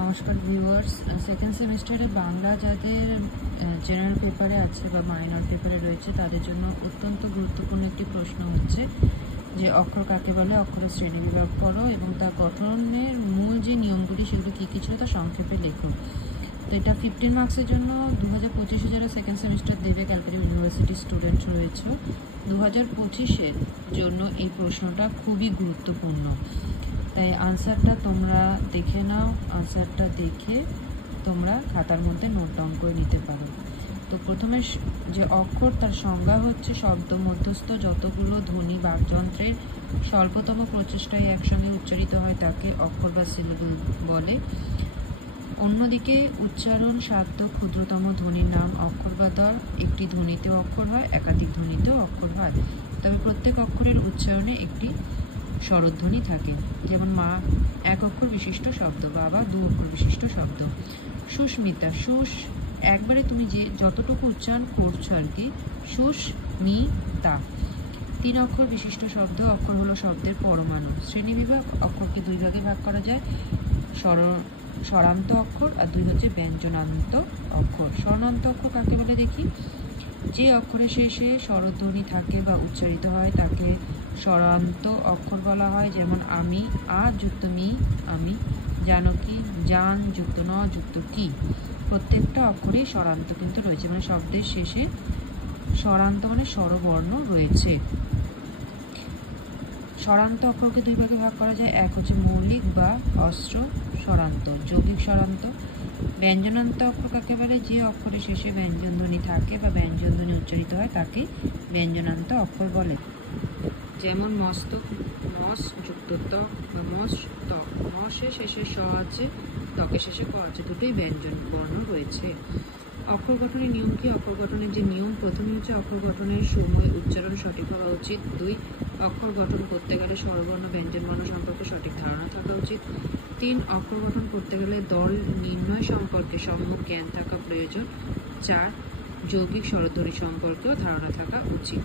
নমস্কার viewers, second সেমিস্টারে বাংলা যাদের জেনারেল পেপারে আছে বা মাইনর পেপারে রয়েছে তাদের জন্য অত্যন্ত গুরুত্বপূর্ণ একটি প্রশ্ন হচ্ছে যে অক্ষর কাকে বলে, অক্ষরের শ্রেণীবিভাগ করো এবং তার গঠনের মূল যে নিয়মগুলি সেগুলো কী কী ছিল তা সংক্ষেপে লেখো। তো এটা 15 মার্কসের জন্য 2025-এ যারা সেকেন্ড সেমিস্টার দেবে, ক্যালকাটা ইউনিভার্সিটি স্টুডেন্ট রয়েছে, 2025-এর জন্য এই প্রশ্নটা খুবই গুরুত্বপূর্ণ। তাই আনসারটা তোমরা দেখে নাও, আনসারটা দেখে তোমরা খাতার মধ্যে নোট ডাউন করে নিতে পারো। তো প্রথমে যে অক্ষর তার সংজ্ঞা হচ্ছে শব্দ মধ্যস্থ যতগুলো ধ্বনি বাকযন্ত্রের স্বল্পতম প্রচেষ্টায় একসঙ্গে উচ্চারিত হয় তাকে অক্ষর বা সিলেবল বলে। অন্যদিকে উচ্চারণ সাধ্য ক্ষুদ্রতম ধ্বনির নাম অক্ষর বা দ্বর। একটি ধ্বনিতেও অক্ষর হয়, একাধিক ধ্বনিতেও অক্ষর হয়, তবে প্রত্যেক অক্ষরের উচ্চারণে একটি স্বরধ্বনি থাকে। যেমন মা এক অক্ষর বিশিষ্ট শব্দ, বাবা দু অক্ষর বিশিষ্ট শব্দ। সুস্মিতা, সুস একবারে তুমি যে যতটুকু উচ্চারণ করছো আর কি, সুস্মিতা। 3 অক্ষর বিশিষ্ট শব্দ। অক্ষর হলো শব্দের পরমাণু। শ্রেণীবিভাগ, অক্ষরকে 2 ভাগে ভাগ করা যায়, স্বরান্ত অক্ষর আর 2 হচ্ছে ব্যঞ্জনান্ত অক্ষর। স্বরান্ত অক্ষর কাকে বলে দেখি। যে অক্ষরের শেষে স্বরধ্বনি থাকে বা উচ্চারিত হয় তাকে স্বরান্ত অক্ষর বলা হয়। যেমন আমি, আ যুক্ত মি আমি, জানকী জান যুক্ত ন যুক্ত কি। প্রত্যেকটা অক্ষরেই স্বরান্ত কিন্তু রয়েছে, মানে শব্দের শেষে স্বরান্ত মানে স্বরবর্ণ রয়েছে। স্বরান্ত অক্ষরকে 2 ভাগে ভাগ করা যায়। এক হচ্ছে মৌলিক বা অস্ত্র স্বরান্ত, যৌগিক স্বরান্ত। ব্যঞ্জনান্ত অক্ষর কাকে বলে। যে অক্ষরের শেষে ব্যঞ্জনধ্বনি থাকে বা ব্যঞ্জনধ্বনি উচ্চারিত হয় তাকে ব্যঞ্জনান্ত অক্ষর বলে। যেমন মস্তক, মস যুক্ত ত বা মস ত। মসের শেষে স আছে, ত্বকের শেষে ক আছে, দুটোই ব্যঞ্জন বর্ণ রয়েছে। অক্ষর গঠনের নিয়ম কি। অক্ষর গঠনের যে নিয়ম, প্রথমে হচ্ছে অক্ষর গঠনের সময় উচ্চারণ সঠিক হওয়া উচিত। 2, অক্ষর গঠন করতে গেলে স্বরবর্ণ ব্যঞ্জনবর্ণ সম্পর্কে সঠিক ধারণা থাকা উচিত। 3, অক্ষর গঠন করতে গেলে দল নির্ণয় সম্পর্কে সম্যক জ্ঞান থাকা প্রয়োজন। 4, যৌগিক স্বরধ্বনি সম্পর্কেও ধারণা থাকা উচিত।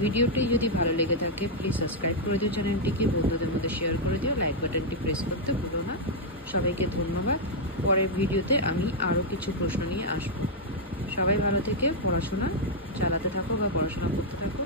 ভিডিওটি যদি ভালো লেগে থাকে প্লিজ সাবস্ক্রাইব করে দিও চ্যানেলটিকে, বন্ধুদের মধ্যে শেয়ার করে দিও, লাইক বাটনটি প্রেস করতে ভুলো না। সবাইকে ধন্যবাদ। পরের ভিডিওতে আমি আরও কিছু প্রশ্ন নিয়ে আসবো। সবাই ভালো থেকে পড়াশোনা চালাতে থাকো বা পড়াশোনা করতে থাকো।